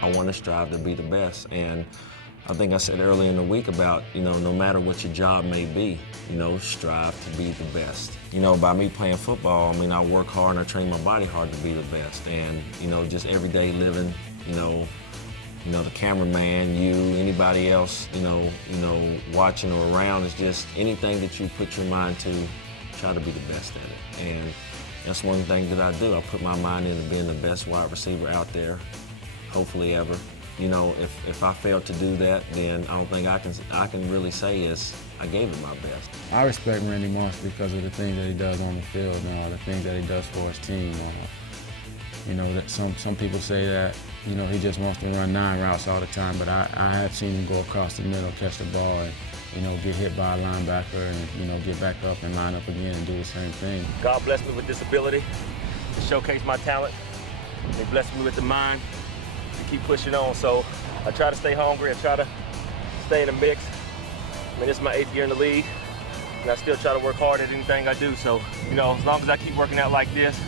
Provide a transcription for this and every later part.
I want to strive to be the best, and I think I said earlier in the week about, no matter what your job may be, strive to be the best. By me playing football, I work hard and I train my body hard to be the best, and, just everyday living, the cameraman, you, anybody else, watching or around, is just anything that you put your mind to, try to be the best at it. And that's one thing that I do. I put my mind into being the best wide receiver out there, hopefully ever. If I failed to do that, then I don't think I can really say is I gave it my best. I respect Randy Moss because of the things that he does on the field, the things that he does for his team. That some people say that he just wants to run 9 routes all the time, but I have seen him go across the middle, catch the ball, and get hit by a linebacker, and get back up and line up again and do the same thing. God blessed me with this ability to showcase my talent. He blessed me with the mind to keep pushing on. So I try to stay hungry. I try to stay in the mix. This is my 8th year in the league, and I still try to work hard at anything I do. So, as long as I keep working out like this,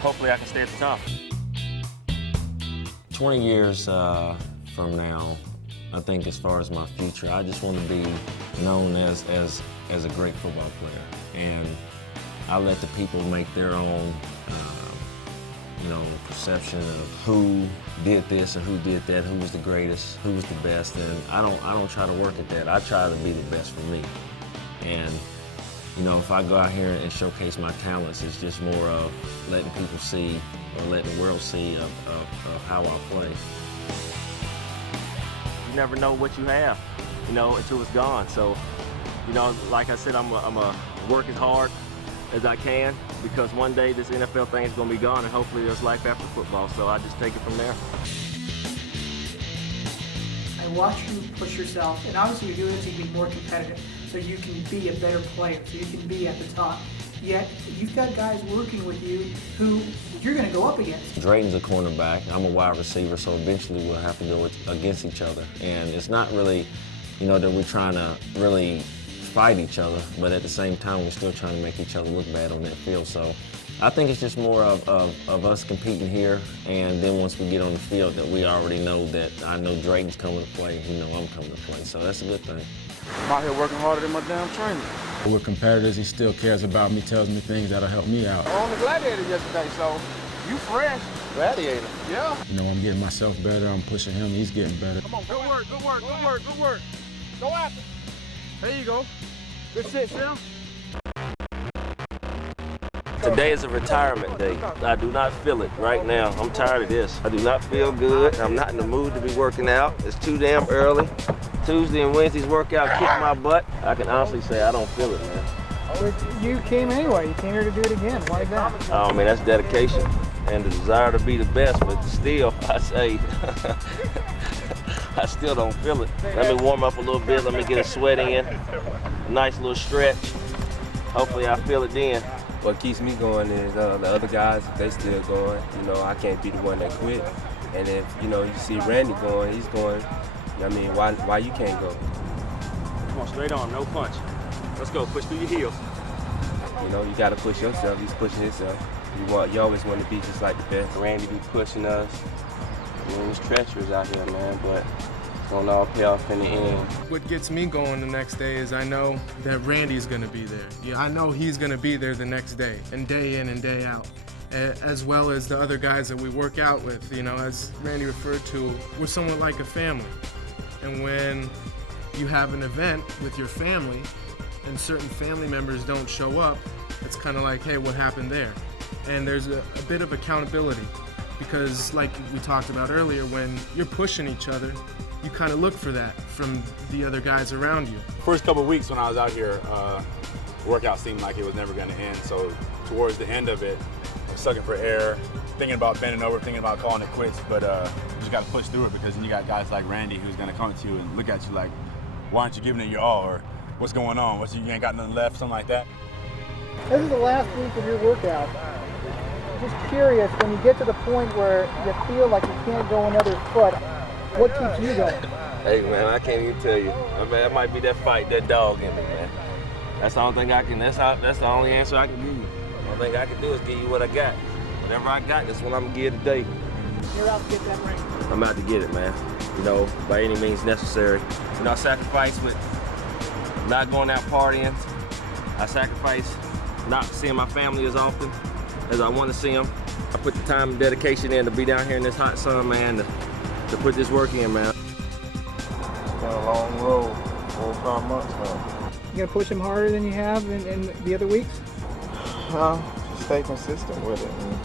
hopefully I can stay at the top. 20 years from now, I think as far as my future, I just want to be known as a great football player. And I let the people make their own, perception of who did this and who did that, who was the greatest, who was the best. And I don't try to work at that. I try to be the best for me. And if I go out here and showcase my talents, it's just more of letting people see or letting the world see of how I play. You never know what you have, until it's gone. So, like I said, I'm a work as hard as I can, because one day this NFL thing is going to be gone, and hopefully there's life after football. So I just take it from there. I watch you push yourself, and obviously you're doing it so you can be more competitive, so you can be a better player, so you can be at the top. Yet you've got guys working with you who you're going to go up against. Drayton's a cornerback, I'm a wide receiver, so eventually we'll have to go against each other. And it's not really, that we're trying to really fight each other, but at the same time we're still trying to make each other look bad on that field. So I think it's just more of us competing here, and then once we get on the field that we already know that I know Drayton's coming to play, I'm coming to play, so that's a good thing. I'm out here working harder than my damn trainer. We're competitors. He still cares about me, tells me things that'll help me out. On the Gladiator yesterday, so you fresh. Gladiator. Yeah. I'm getting myself better. I'm pushing him. He's getting better. Come on, good work, good work, good work, good work. Go after. There you go. Good shit, Sam. Today is a retirement day. I do not feel it right now. I'm tired of this. I do not feel good. I'm not in the mood to be working out. It's too damn early. Tuesday and Wednesday's workout kicked my butt. I can honestly say I don't feel it, man. But you came anyway. You came here to do it again. Why that? Oh, man, that's dedication and the desire to be the best, but still, I say, I still don't feel it. Let me warm up a little bit. Let me get a sweat in. A nice little stretch. Hopefully I feel it then. What keeps me going is the other guys, if they still going. I can't be the one that quit. And if, you see Randy going, he's going. Why you can't go? Come on, straight on, no punch. Let's go, push through your heels. You gotta push yourself. He's pushing himself. You always want to be just like the best. Randy be pushing us. It's treacherous out here, man, but it's gonna all pay off in the end. What gets me going the next day is I know that Randy's gonna be there. Yeah, I know he's gonna be there the next day, and day in and day out. As well as the other guys that we work out with. As Randy referred to, we're somewhat like a family. And when you have an event with your family and certain family members don't show up, it's kind of like, hey, what happened there? And there's a bit of accountability, because like we talked about earlier, when you're pushing each other, you kind of look for that from the other guys around you. First couple of weeks when I was out here, workout seemed like it was never going to end. So towards the end of it, I was sucking for air, thinking about bending over, thinking about calling it quits, but you just got to push through it, because then you got guys like Randy who's going to come to you and look at you like, why aren't you giving it your all, or what's going on? You ain't got nothing left, something like that. This is the last week of your workout. Just curious, when you get to the point where you feel like you can't go another foot, what keeps you going? Hey, man, I can't even tell you. That might be that fight, that dog in me, man. That's the only thing I can, that's the only answer I can give you. The only thing I can do is give you what I got. Whatever I got, that's what I'm gonna give today. You're out to get that ring. I'm out to get it, man. You know, by any means necessary. You know, I sacrifice with not going out partying. I sacrifice not seeing my family as often as I want to see them. I put the time and dedication in to be down here in this hot sun, man, to put this work in, man. It's been a long road, 4 or 5 months now. You gonna push him harder than you have in the other weeks? Just stay consistent with it. And,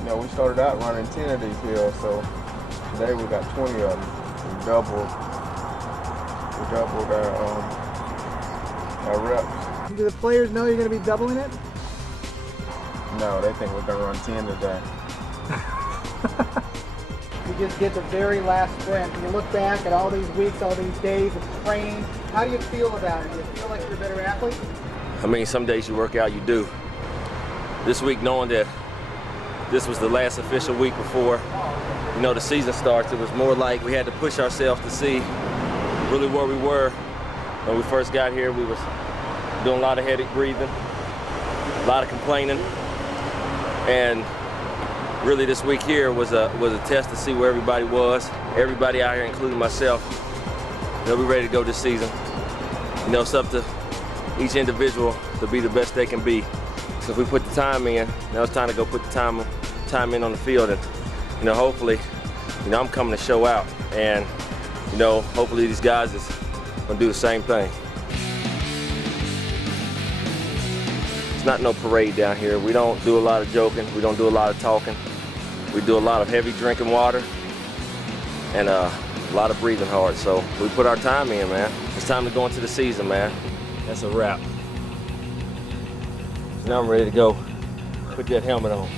you know, we started out running 10 of these hills, so today we got 20 of them. We doubled our reps. Do the players know you're gonna be doubling it? No, they think we're gonna run 10 today. You just did the very last sprint. You look back at all these weeks, all these days of training. How do you feel about it? Do you feel like you're a better athlete? I mean, some days you work out, you do. This week, knowing that this was the last official week before, you know, the season starts, it was more like we had to push ourselves to see really where we were. When we first got here, we was doing a lot of headache breathing, a lot of complaining, and really this week here was a test to see where everybody was. Everybody out here, including myself, you know, we're ready to go this season. You know, it's up to each individual to be the best they can be. So if we put the time in, now it's time to go put the time in on the field, and you know, hopefully, you know, I'm coming to show out, and you know, hopefully these guys is gonna do the same thing. It's not no parade down here. We don't do a lot of joking. We don't do a lot of talking. We do a lot of heavy drinking water and a lot of breathing hard. So we put our time in, man. It's time to go into the season, man. That's a wrap. So now I'm ready to go put that helmet on.